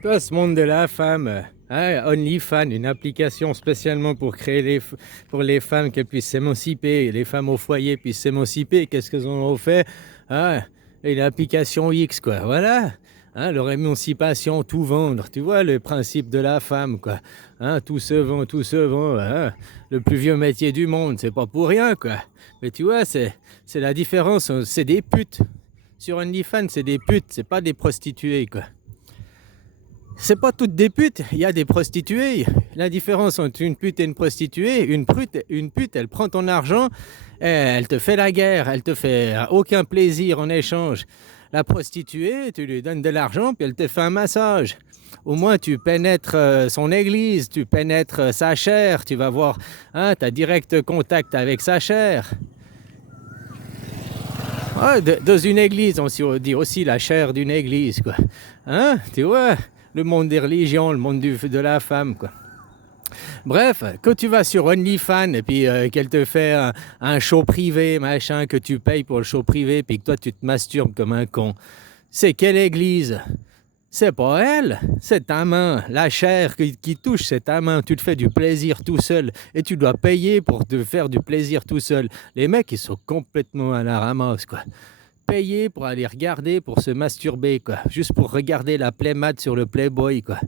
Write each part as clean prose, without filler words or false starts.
Toi, ce monde de la femme, hein, OnlyFans, une application spécialement pour pour les femmes qu'elles puissent s'émanciper, les femmes au foyer puissent s'émanciper. Qu'est-ce qu'elles en ont fait? Hein, une application X, quoi. Voilà. Hein, leur émancipation, tout vendre. Tu vois le principe de la femme, quoi. Hein, tout se vend, tout se vend. Hein. Le plus vieux métier du monde, c'est pas pour rien, quoi. Mais tu vois, c'est la différence. C'est des putes. Sur OnlyFans, c'est des putes, c'est pas des prostituées, quoi. C'est pas toutes des putes, il y a des prostituées. La différence entre une pute et une prostituée, une pute, elle prend ton argent, elle te fait la guerre, elle te fait aucun plaisir en échange. La prostituée, tu lui donnes de l'argent, puis elle te fait un massage. Au moins, tu pénètres son église, tu pénètres sa chair, tu vas voir, hein, tu as direct contact avec sa chair. Ah, dans une église, on dit aussi la chair d'une église, quoi. Hein, tu vois, le monde des religions, le monde de la femme, quoi. Bref, quand tu vas sur OnlyFans et puis qu'elle te fait un show privé, machin, que tu payes pour le show privé, puis que toi tu te masturbes comme un con, c'est quelle église? C'est pas elle, c'est ta main. La chair qui touche, c'est ta main. Tu te fais du plaisir tout seul et tu dois payer pour te faire du plaisir tout seul. Les mecs, ils sont complètement à la ramasse, quoi. Payer pour aller regarder, pour se masturber, quoi. Juste pour regarder la playmate sur le Playboy, quoi.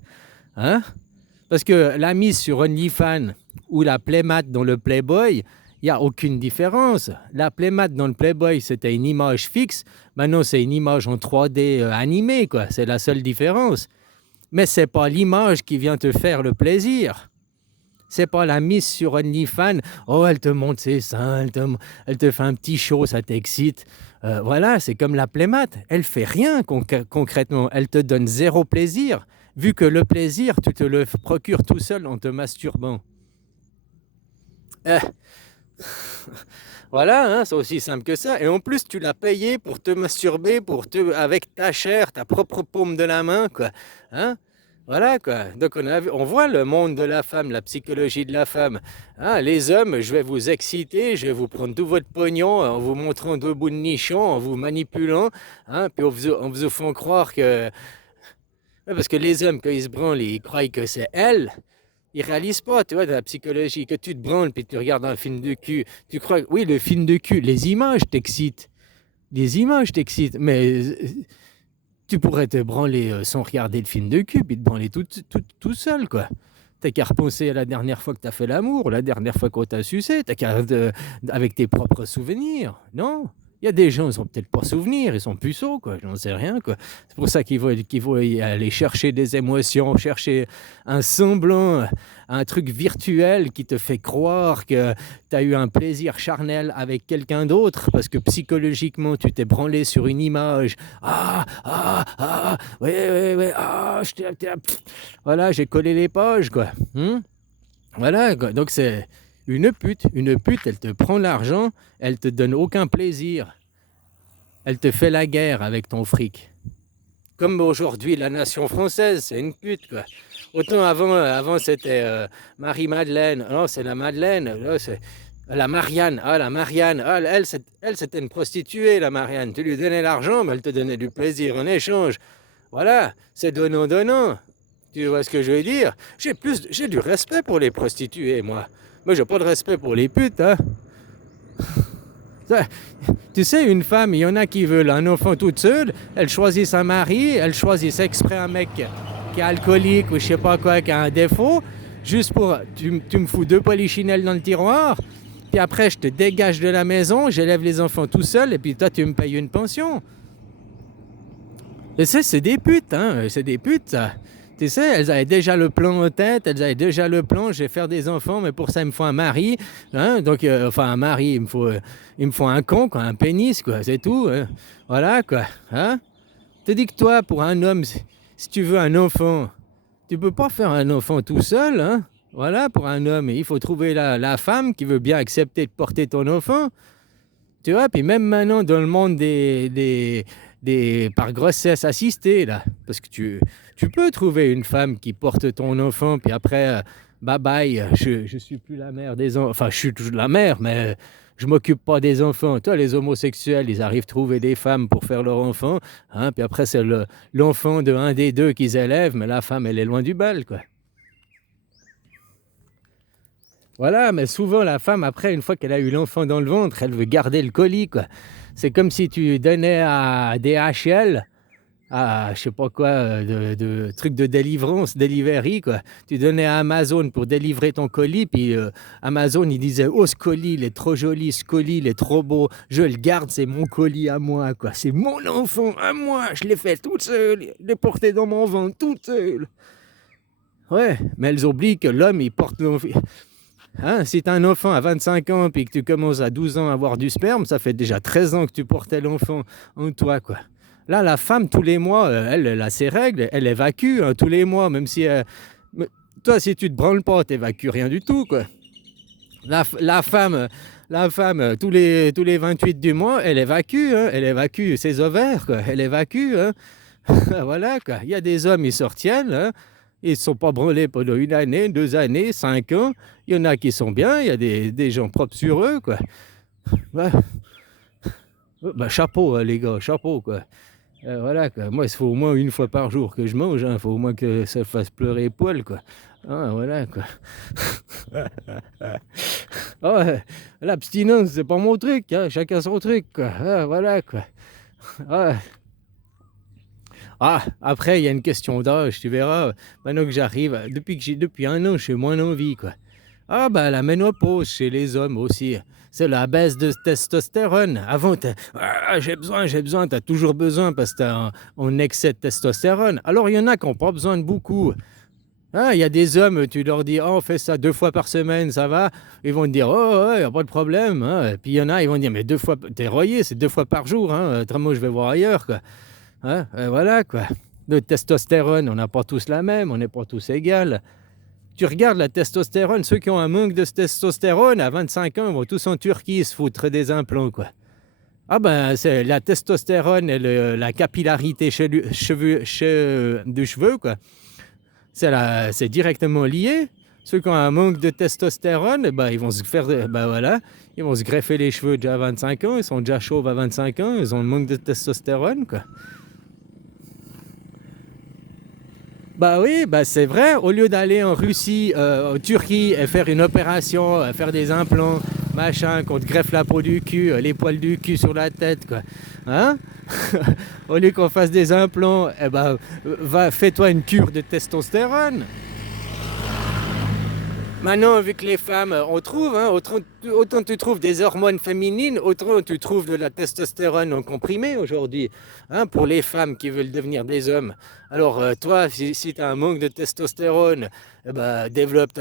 Hein? Parce que la mise sur OnlyFans ou la playmate dans le Playboy, il n'y a aucune différence. La playmate dans le Playboy, c'était une image fixe. Maintenant, c'est une image en 3D animée, quoi. C'est la seule différence. Mais c'est pas l'image qui vient te faire le plaisir. C'est pas la mise sur OnlyFans. Oh, elle te montre ses seins, elle te fait un petit show, ça t'excite. Voilà, c'est comme la playmate. Elle fait rien concrètement. Elle te donne zéro plaisir. Vu que le plaisir, tu te le procures tout seul en te masturbant. Euh, Voilà, hein, c'est aussi simple que ça. Et en plus, tu l'as payé pour te masturber, avec ta chair, ta propre paume de la main, quoi. Hein? Voilà, quoi. Donc, on voit le monde de la femme, la psychologie de la femme. Hein, les hommes, je vais vous exciter, je vais vous prendre tout votre pognon en vous montrant deux bouts de nichon, en vous manipulant, hein, puis on vous font croire que... Ouais, parce que les hommes, quand ils se branlent, ils croient que c'est elle. Ils réalisent pas, tu vois, de la psychologie, que tu te branles puis tu regardes un film de cul. Tu crois que, oui, le film de cul, les images t'excitent. Les images t'excitent, mais tu pourrais te branler sans regarder le film de cul puis te branler tout seul, quoi. T'as qu'à repenser à la dernière fois que t'as fait l'amour, la dernière fois qu'on t'a sucé, t'as qu'à avec tes propres souvenirs, non? Il y a des gens, ils ont peut-être pas souvenir, ils sont puceaux, quoi, j'en sais rien, quoi. C'est pour ça qu'il faut aller chercher des émotions, chercher un semblant, un truc virtuel qui te fait croire que tu as eu un plaisir charnel avec quelqu'un d'autre, parce que psychologiquement, tu t'es branlé sur une image. Ouais, ouais, voilà, j'ai collé les poches, quoi. Voilà, quoi. Donc c'est une pute, elle te prend l'argent, elle te donne aucun plaisir. Elle te fait la guerre avec ton fric. Comme aujourd'hui, la nation française, c'est une pute, quoi. Autant avant c'était Marie-Madeleine. Non, c'est la Madeleine. Là, c'est la Marianne. Ah, la Marianne. Ah, elle, c'était une prostituée, la Marianne. Tu lui donnais l'argent, mais elle te donnait du plaisir en échange. Voilà, c'est donnant-donnant. Tu vois ce que je veux dire? J'ai du respect pour les prostituées, moi. Moi, j'ai pas de respect pour les putes, hein. Ça, tu sais, une femme, il y en a qui veulent un enfant toute seule, elle choisit un mari, elle choisit exprès un mec qui est alcoolique ou je sais pas quoi, qui a un défaut, juste pour... Tu me fous deux polichinelles dans le tiroir, puis après je te dégage de la maison, j'élève les enfants tout seul, et puis toi tu me payes une pension. Et ça, c'est des putes, hein, c'est des putes, ça. Tu sais, elles avaient déjà le plan en tête, elles avaient déjà le plan, je vais faire des enfants, mais pour ça, il me faut un mari. Hein, donc, enfin, un mari, il me faut un con, quoi, un pénis, quoi, c'est tout. Hein. Voilà, quoi. Hein. Je te dis que toi, pour un homme, si tu veux un enfant, tu peux pas faire un enfant tout seul. Hein. Voilà, pour un homme, il faut trouver la femme qui veut bien accepter de porter ton enfant. Tu vois, puis même maintenant, dans le monde par grossesse assistée, là, parce que tu peux trouver une femme qui porte ton enfant, puis après, bye bye, je suis plus la mère des enfants. Enfin, je suis toujours la mère, mais je m'occupe pas des enfants. Toi, les homosexuels, ils arrivent à trouver des femmes pour faire leur enfant, hein, puis après, c'est l'enfant de un des deux qu'ils élèvent, mais la femme, elle est loin du bal, quoi. Voilà, mais souvent, la femme, après, une fois qu'elle a eu l'enfant dans le ventre, elle veut garder le colis, quoi. C'est comme si tu donnais à DHL, à je sais pas quoi, de trucs de délivrance, delivery, quoi. Tu donnais à Amazon pour délivrer ton colis, puis Amazon, il disait: «Oh, ce colis, il est trop joli, ce colis, il est trop beau, je le garde, c'est mon colis à moi, quoi. C'est mon enfant à moi, je l'ai fait toute seule, je l'ai porté dans mon ventre toute seule.» Ouais, mais elles oublient que l'homme, il porte l'enfant. Hein, si tu as un enfant à 25 ans puis que tu commences à 12 ans à avoir du sperme, ça fait déjà 13 ans que tu portais l'enfant en toi, quoi. Là, la femme, tous les mois, elle a ses règles, elle évacue, hein, tous les mois, même si... toi, si tu te branles pas, tu n'évacues rien du tout, quoi. La femme, tous les 28 du mois, elle évacue ses ovaires, quoi. Elle évacue, hein. Voilà, quoi. Il y a des hommes, ils se retiennent, hein. Ils ne sont pas branlés pendant 1 année, 2 années, 5 ans. Il y en a qui sont bien, il y a des gens propres sur eux, quoi. Ouais. Bah, chapeau, les gars, chapeau, quoi. Voilà, quoi. Moi, il faut au moins 1 fois par jour que je mange, hein. Il faut au moins que ça fasse pleurer les poils, quoi. Ah, voilà, quoi. Ah ouais, l'abstinence, c'est pas mon truc, hein. Chacun son truc, quoi. Ah, voilà, quoi. Ah. Ah, après, il y a une question d'âge, tu verras. Maintenant que j'arrive, depuis 1 an, je suis moins en vie, quoi. Ah, bah, la ménopause chez les hommes aussi. C'est la baisse de testostérone. Avant, j'ai besoin, t'as toujours besoin parce que t'as un excès de testostérone. Alors, il y en a qui n'ont pas besoin de beaucoup. Hein, il y a des hommes, tu leur dis: «Oh, on fait ça 2 fois par semaine, ça va?» Ils vont te dire: «Oh, ouais, y a pas de problème, hein.» Et puis il y en a, ils vont dire: «Mais 2 fois, t'es royé, c'est 2 fois par jour, hein. Autrement, je vais voir ailleurs, quoi.» Hein, voilà, quoi. Le testostérone, on n'a pas tous la même, on n'est pas tous égaux. Tu regardes la testostérone, ceux qui ont un manque de testostérone, à 25 ans, ils vont tous en Turquie se foutre des implants, quoi. Ah ben, c'est la testostérone et la capillarité du cheveu, quoi. C'est directement lié. Ceux qui ont un manque de testostérone, ben, ils vont se faire, ben voilà, ils vont se greffer les cheveux déjà à 25 ans, ils sont déjà chauves à 25 ans, ils ont le manque de testostérone, quoi. Bah oui, bah c'est vrai, au lieu d'aller en Russie, en Turquie et faire une opération, faire des implants, machin, qu'on te greffe la peau du cul, les poils du cul sur la tête, quoi. Hein? Au lieu qu'on fasse des implants, eh ben, fais-toi une cure de testostérone. Maintenant, vu que les femmes, on trouve, hein, autant tu trouves des hormones féminines, autant tu trouves de la testostérone en comprimé aujourd'hui, hein, pour les femmes qui veulent devenir des hommes. Alors, toi, si tu as un manque de testostérone,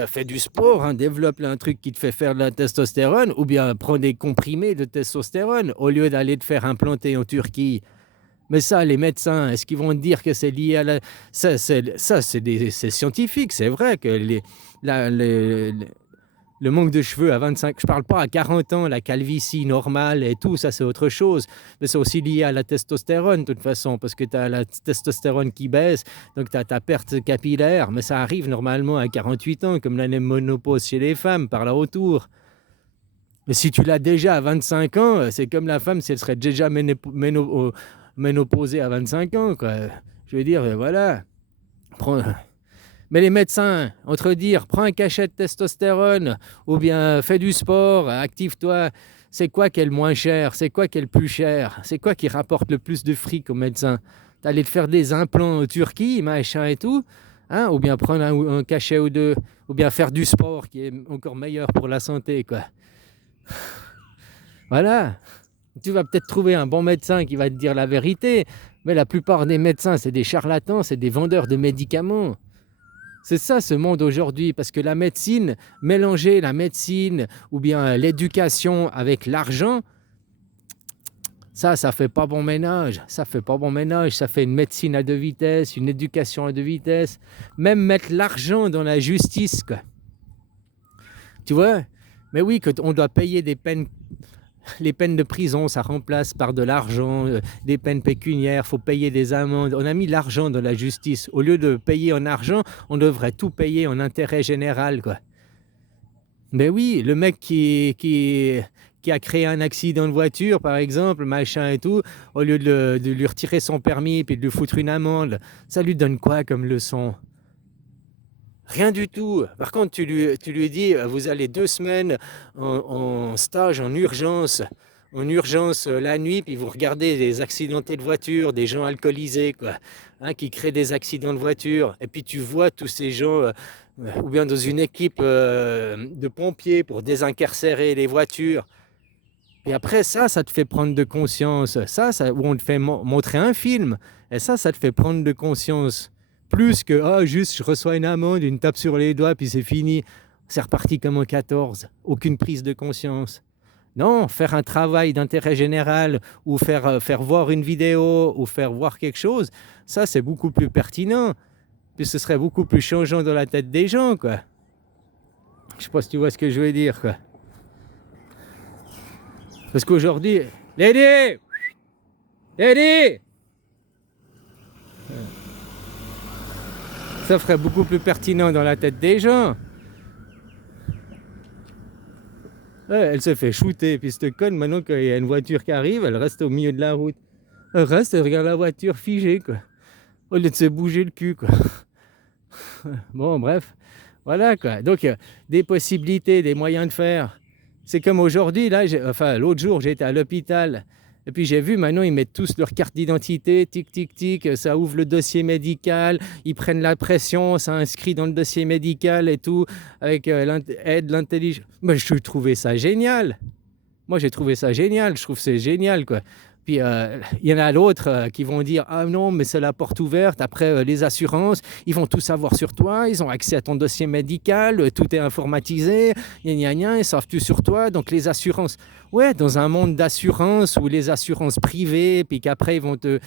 fais du sport, hein, développe un truc qui te fait faire de la testostérone, ou bien prends des comprimés de testostérone au lieu d'aller te faire implanter en Turquie. Mais ça, les médecins, est-ce qu'ils vont te dire que c'est lié à la... Ça, c'est scientifique, c'est vrai que le manque de cheveux à 25... Je parle pas à 40 ans, la calvitie normale et tout, ça c'est autre chose. Mais c'est aussi lié à la testostérone, de toute façon, parce que tu as la testostérone qui baisse, donc tu as ta perte capillaire, mais ça arrive normalement à 48 ans, comme la ménopause chez les femmes, par là autour. Mais si tu l'as déjà à 25 ans, c'est comme la femme si elle serait déjà ménopausée à 25 ans, quoi. Je veux dire, voilà. Mais les médecins, entre dire, prends un cachet de testostérone, ou bien fais du sport, active-toi, c'est quoi qui est le moins cher? C'est quoi qui est le plus cher? C'est quoi qui rapporte le plus de fric aux médecins? T'allais te faire des implants en Turquie, machin et tout, hein? Ou bien prendre un cachet ou deux, ou bien faire du sport qui est encore meilleur pour la santé, quoi. Voilà. Tu vas peut-être trouver un bon médecin qui va te dire la vérité, mais la plupart des médecins, c'est des charlatans, c'est des vendeurs de médicaments. C'est ça ce monde aujourd'hui, parce que la médecine, mélanger la médecine ou bien l'éducation avec l'argent, ça fait pas bon ménage. Ça fait pas bon ménage, ça fait une médecine à 2 vitesses, une éducation à 2 vitesses. Même mettre l'argent dans la justice, quoi. Tu vois? Mais oui, on doit payer des peines. Les peines de prison, ça remplace par de l'argent, des peines pécuniaires, il faut payer des amendes. On a mis l'argent dans la justice. Au lieu de payer en argent, on devrait tout payer en intérêt général, quoi. Mais oui, le mec qui qui a créé un accident de voiture, par exemple, machin et tout, au lieu de lui retirer son permis et de lui foutre une amende, ça lui donne quoi comme leçon? Rien du tout. Par contre, tu lui dis, vous allez 2 semaines en stage en urgence la nuit, puis vous regardez des accidentés de voiture, des gens alcoolisés, quoi, hein, qui créent des accidents de voiture, et puis tu vois tous ces gens, ou bien dans une équipe de pompiers pour désincarcérer les voitures. Et après ça te fait prendre de conscience. Ou on te fait montrer un film. Et ça te fait prendre de conscience. Plus que, juste je reçois une amende, une tape sur les doigts, puis c'est fini. C'est reparti comme en 14. Aucune prise de conscience. Non, faire un travail d'intérêt général, ou faire voir une vidéo, ou faire voir quelque chose, ça c'est beaucoup plus pertinent. Puis ce serait beaucoup plus changeant dans la tête des gens, quoi. Je sais pas si tu vois ce que je veux dire, quoi. Parce qu'aujourd'hui, Lady, ça ferait beaucoup plus pertinent dans la tête des gens. Ouais, elle se fait shooter, puis cette conne, maintenant qu'il y a une voiture qui arrive, elle reste au milieu de la route. Elle reste, elle regarde la voiture figée, quoi. Au lieu de se bouger le cul, quoi. Bon, bref, voilà, quoi. Donc, des possibilités, des moyens de faire. C'est comme aujourd'hui, là, l'autre jour, j'étais à l'hôpital, et puis j'ai vu, maintenant, ils mettent tous leur carte d'identité, tic, tic, tic, ça ouvre le dossier médical, ils prennent la pression, ça inscrit dans le dossier médical et tout, avec l'aide, l'intelligence. Moi, je trouvais ça génial. Je trouve que c'est génial, quoi. Puis, il y en a d'autres qui vont dire « Ah non, mais c'est la porte ouverte. Après, les assurances, ils vont tout savoir sur toi. Ils ont accès à ton dossier médical. Tout est informatisé. Ils savent tout sur toi. Donc, les assurances... » Ouais, dans un monde d'assurance ou les assurances privées, puis qu'après, ils vont te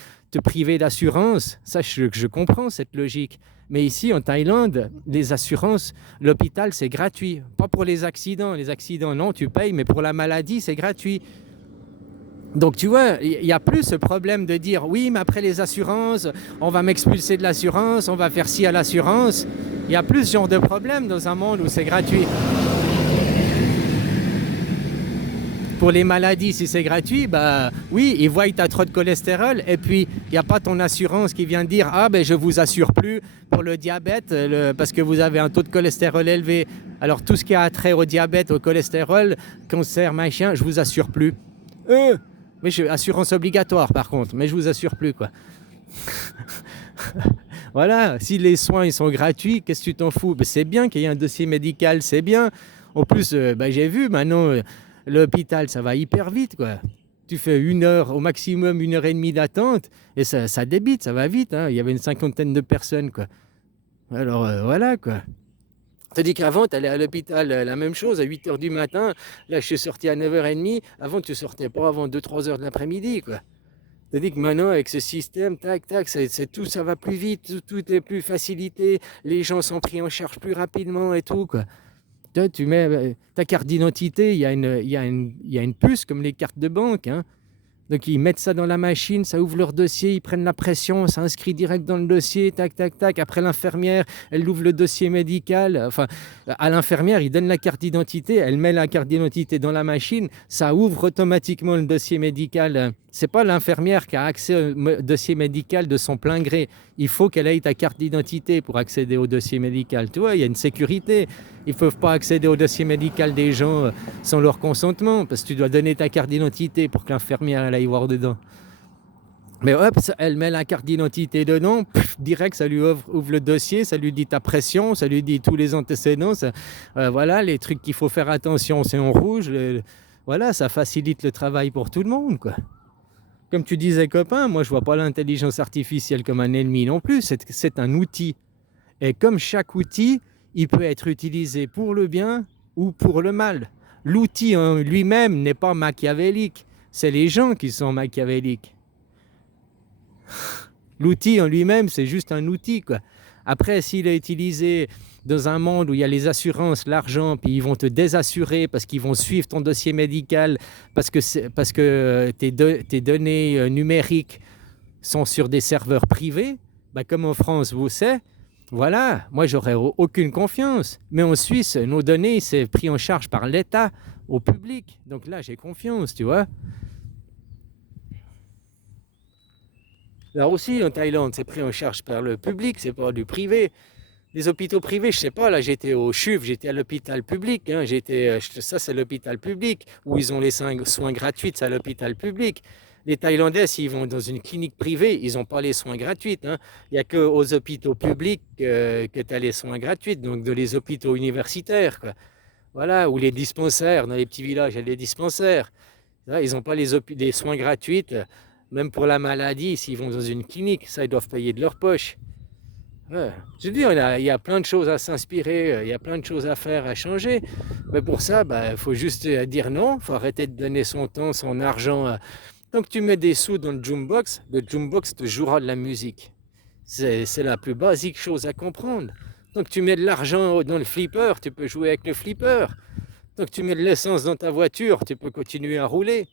priver d'assurance. Ça, je comprends cette logique. Mais ici, en Thaïlande, les assurances, l'hôpital, c'est gratuit. Pas pour les accidents. Les accidents, non, tu payes. Mais pour la maladie, c'est gratuit. Donc tu vois, il n'y a plus ce problème de dire oui, mais après les assurances, on va m'expulser de l'assurance, on va faire ci à l'assurance. Il n'y a plus ce genre de problème dans un monde où c'est gratuit. Pour les maladies, si c'est gratuit, bah oui, ils voient que tu as trop de cholestérol, et puis il n'y a pas ton assurance qui vient dire ah ben je vous assure plus pour le diabète parce que vous avez un taux de cholestérol élevé. Alors tout ce qui a trait au diabète, au cholestérol, cancer, machin, je vous assure plus. Mais assurance obligatoire par contre, mais je vous assure plus, quoi. Voilà, si les soins ils sont gratuits, qu'est-ce que tu t'en fous? Ben, c'est bien qu'il y ait un dossier médical, c'est bien. En plus, j'ai vu maintenant, l'hôpital, ça va hyper vite, quoi. Tu fais 1 heure, au maximum 1h30 d'attente, et ça débite, ça va vite, hein. Il y avait une 50aine de personnes, quoi. Alors voilà, quoi. Tandis qu'avant, tu allais à l'hôpital, la même chose, à 8h du matin. Là, je suis sorti à 9h30. Avant, tu sortais pas avant 2-3 heures de l'après-midi, quoi. Tandis que maintenant, avec ce système, tac, tac, c'est tout, ça va plus vite, tout est plus facilité. Les gens sont pris en charge plus rapidement et tout, quoi. Tu mets ta carte d'identité, il y a une puce comme les cartes de banque, hein. Donc ils mettent ça dans la machine, ça ouvre leur dossier, ils prennent la pression, ça inscrit direct dans le dossier, tac, tac, tac. Après l'infirmière, elle ouvre le dossier médical. Enfin, à l'infirmière, il donne la carte d'identité, elle met la carte d'identité dans la machine, ça ouvre automatiquement le dossier médical. C'est pas l'infirmière qui a accès au dossier médical de son plein gré. Il faut qu'elle ait ta carte d'identité pour accéder au dossier médical. Tu vois, il y a une sécurité. Ils ne peuvent pas accéder au dossier médical des gens sans leur consentement, parce que tu dois donner ta carte d'identité pour que l'infirmière aille voir dedans. Mais hop, elle met la carte d'identité dedans, direct, ça lui ouvre le dossier, ça lui dit ta pression, ça lui dit tous les antécédents. Voilà, les trucs qu'il faut faire attention, c'est en rouge. Voilà, ça facilite le travail pour tout le monde, quoi. Comme tu disais, copain, moi je vois pas l'intelligence artificielle comme un ennemi non plus, c'est un outil. Et comme chaque outil, il peut être utilisé pour le bien ou pour le mal. L'outil en lui-même n'est pas machiavélique, c'est les gens qui sont machiavéliques. L'outil en lui-même, c'est juste un outil, quoi. Après, s'il est utilisé dans un monde où il y a les assurances, l'argent, puis ils vont te désassurer parce qu'ils vont suivre ton dossier médical, parce que tes données numériques sont sur des serveurs privés, bah comme en France, vous savez, voilà, moi j'aurais aucune confiance. Mais en Suisse, nos données, c'est pris en charge par l'État. au public. Donc là, j'ai confiance, tu vois. Là aussi, en Thaïlande, c'est pris en charge par le public, c'est pas du privé. Les hôpitaux privés, je sais pas, là j'étais au CHUV, j'étais à l'hôpital public, hein, ça c'est l'hôpital public, où ils ont les soins gratuits, c'est à l'hôpital public. Les Thaïlandais, s'ils vont dans une clinique privée, ils n'ont pas les soins gratuits, hein. Il n'y a qu'aux hôpitaux publics que tu as les soins gratuits, donc de les hôpitaux universitaires, quoi. Voilà, ou les dispensaires, dans les petits villages, il y a des dispensaires. Là, ils n'ont pas les soins gratuits, même pour la maladie, s'ils vont dans une clinique, ça ils doivent payer de leur poche. Ouais. Je dis, il y a plein de choses à s'inspirer, il y a plein de choses à faire, à changer. Mais pour ça, il faut juste dire non, il faut arrêter de donner son temps, son argent. Tant que tu mets des sous dans le jukebox te jouera de la musique. C'est la plus basique chose à comprendre. Tant que tu mets de l'argent dans le flipper, tu peux jouer avec le flipper. Tant que tu mets de l'essence dans ta voiture, tu peux continuer à rouler.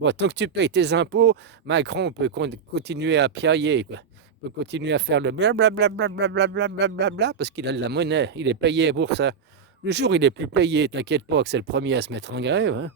Bon, tant que tu payes tes impôts, Macron peut continuer à piailler, quoi. Il peut continuer à faire le blablabla parce qu'il a de la monnaie, il est payé pour ça. Le jour où il est plus payé, t'inquiète pas que c'est le premier à se mettre en grève, hein.